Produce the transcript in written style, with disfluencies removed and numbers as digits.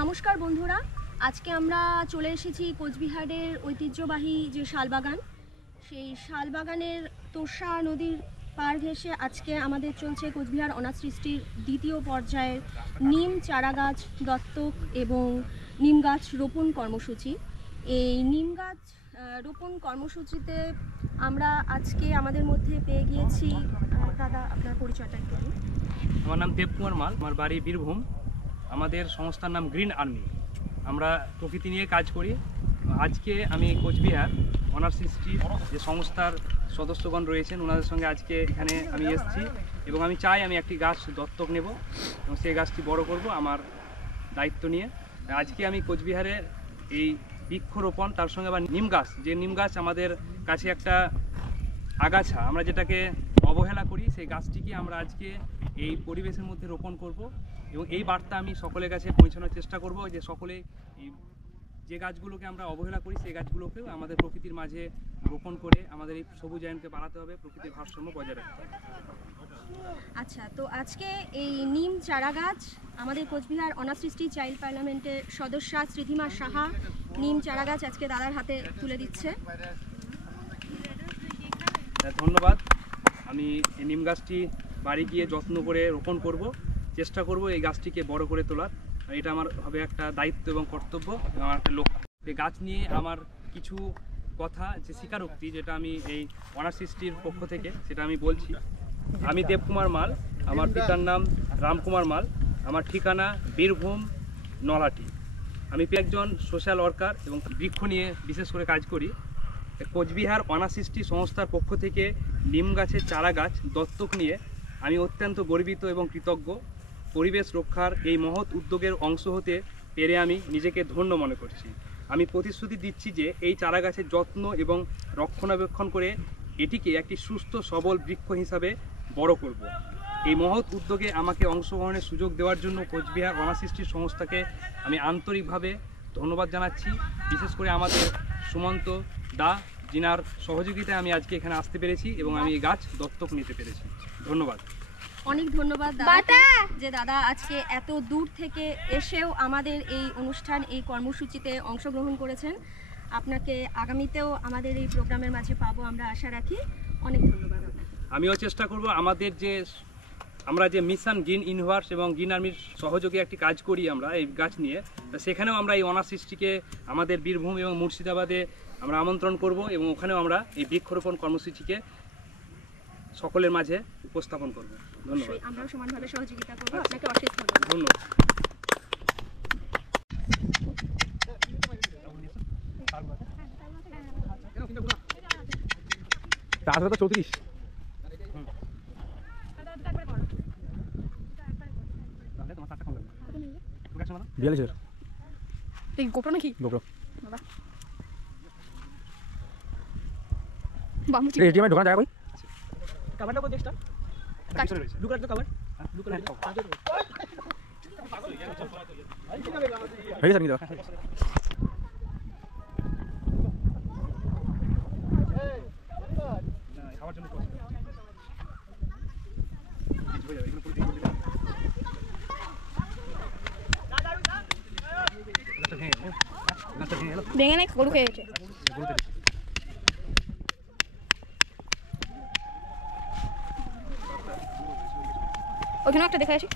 নমস্কার বন্ধুরা, আজকে আমরা চলে এসেছি কোচবিহারের ঐতিহ্যবাহী যে শালবাগান, সেই শালবাগানের তোষা নদীর পার ঘেঁষে আজকে আমাদের চলছে কোচবিহার অনাথ সৃষ্টির দ্বিতীয় পর্যায়ের নিম চারাগাছ দত্তক এবং নিম গাছ রোপণ কর্মসূচি। এই নিম গাছ রোপণ কর্মসূচিতে আমরা আজকে আমাদের মধ্যে পেয়ে গিয়েছি, দাদা আপনার পরিচয়টা একটু দিন। আমার নাম দেবকুমার মাল, আমার বাড়ি বীরভূম। আমাদের সংস্থার নাম গ্রিন আর্মি। আমরা প্রকৃতি নিয়ে কাজ করি। আজকে আমি কোচবিহার অনাথ সৃষ্টির যে সংস্থার সদস্যগণ রয়েছেন ওনাদের সঙ্গে আজকে এখানে আমি এসেছি এবং আমি চাই আমি একটি গাছ দত্তক নেব এবং সেই গাছটি বড় করব আমার দায়িত্ব নিয়ে। আজকে আমি কোচবিহারের এই বৃক্ষরোপণ, তার সঙ্গে আবার নিম গাছ, যে নিম গাছ আমাদের কাছে একটা আগাছা, আমরা যেটাকে অবহেলা করি, সেই গাছটিকে আমরা আজকে এই পরিবেশের মধ্যে রোপণ করব এবং এই বার্তা আমি সকলের কাছে পৌঁছানোর চেষ্টা করব যে সকলে যে গাছগুলোকে আমরা অবহেলা করি সেই গাছগুলোকেও আমাদের প্রকৃতির মাঝে রোপণ করে আমাদের এই সবুজায়নকে বাড়াতে হবে, প্রকৃতির ভারসাম্য বজায় রাখতে হবে। আচ্ছা, তো আজকে এই নিম চারা গাছ আমাদের কোচবিহার অনাথ সৃষ্টি চাইল্ড পার্লামেন্টের সদস্যা স্মৃতিমা সাহা নিম চারা গাছ আজকে দাদার হাতে তুলে দিচ্ছে। ধন্যবাদ। আমি এই নিম গাছটি বাড়ি গিয়ে যত্ন করে রোপণ করব, চেষ্টা করব এই গাছটিকে বড় করে তোলার। এটা আমার হবে একটা দায়িত্ব এবং কর্তব্য এবং আমার একটা লক্ষ্য। এই গাছ নিয়ে আমার কিছু কথা, যে স্বীকারোক্তি, যেটা আমি এই অনাথ সৃষ্টির পক্ষ থেকে সেটা আমি বলছি। আমি দেবকুমার মাল, আমার পিতার নাম রামকুমার মাল, আমার ঠিকানা বীরভূম নলহাটি। আমি একজন সোশ্যাল ওয়ার্কার এবং বৃক্ষ নিয়ে বিশেষ করে কাজ করি। কোচবিহার অনাথ সৃষ্টি সংস্থার পক্ষ থেকে নিম গাছের চারা গাছ দত্তক নিয়ে আমি অত্যন্ত গর্বিত এবং কৃতজ্ঞ। পরিবেশ রক্ষার এই মহৎ উদ্যোগের অংশ হতে পেরে আমি নিজেকে ধন্য মনে করছি। আমি প্রতিশ্রুতি দিচ্ছি যে এই চারা গাছের যত্ন এবং রক্ষণাবেক্ষণ করে এটিকে একটি সুস্থ সবল বৃক্ষ হিসাবে বড় করব। এই মহৎ উদ্যোগে আমাকে অংশগ্রহণের সুযোগ দেওয়ার জন্য কোচবিহার অনাথ সৃষ্টি সংস্থাকে আমি আন্তরিকভাবে ধন্যবাদ জানাচ্ছি। বিশেষ করে আমাদের সুমন্ত দা, যিনার সহযোগিতায় আমি আজকে এখানে আসতে পেরেছি এবং আমি এই গাছ দত্তক নিতে পেরেছি। ধন্যবাদ। অনেক ধন্যবাদ দাদা, যে দাদা আজকে এত দূর থেকে এসেও আমাদের এই অনুষ্ঠান, এই কর্মসূচিতে অংশগ্রহণ করেছেন। আপনাকে আগামীতেও আমাদের এই প্রোগ্রামের মাঝে পাবো আমরা আশা রাখি। অনেক ধন্যবাদ। আমিও চেষ্টা করব আমাদের আমরা যে মিশন গ্রিন ইউনিভার্স এবং গ্রিন আর্মির সহযোগে একটি কাজ করি আমরা এই গাছ নিয়ে, সেখানেও আমরা এই অনাথ সৃষ্টিকে আমাদের বীরভূম এবং মুর্শিদাবাদে আমরা আমন্ত্রণ করব এবং ওখানেও আমরা এই বৃক্ষরোপণ কর্মসূচিকে সকলের মাঝে উপস্থাপন করব। ধন্যবাদ। আমরাও সমানভাবে সহযোগিতা করব। আপনাকে অশেষ ধন্যবাদ। ধন্যবাদ। তো 34 42 এই গোপ্রো নাকি? গোপ্রো বাবা এটিএম এর দোকান জায়গা কই? কভারটা কো দেখটা কাছে রয়েছে। ব্লু কালার তো কভার, ব্লু কালার এই স্যার নিয়ে দাও। খাওয়ার জন্য ভেঙে নেই, গরু খেয়েছে। ওখানে একটা দেখা আসি।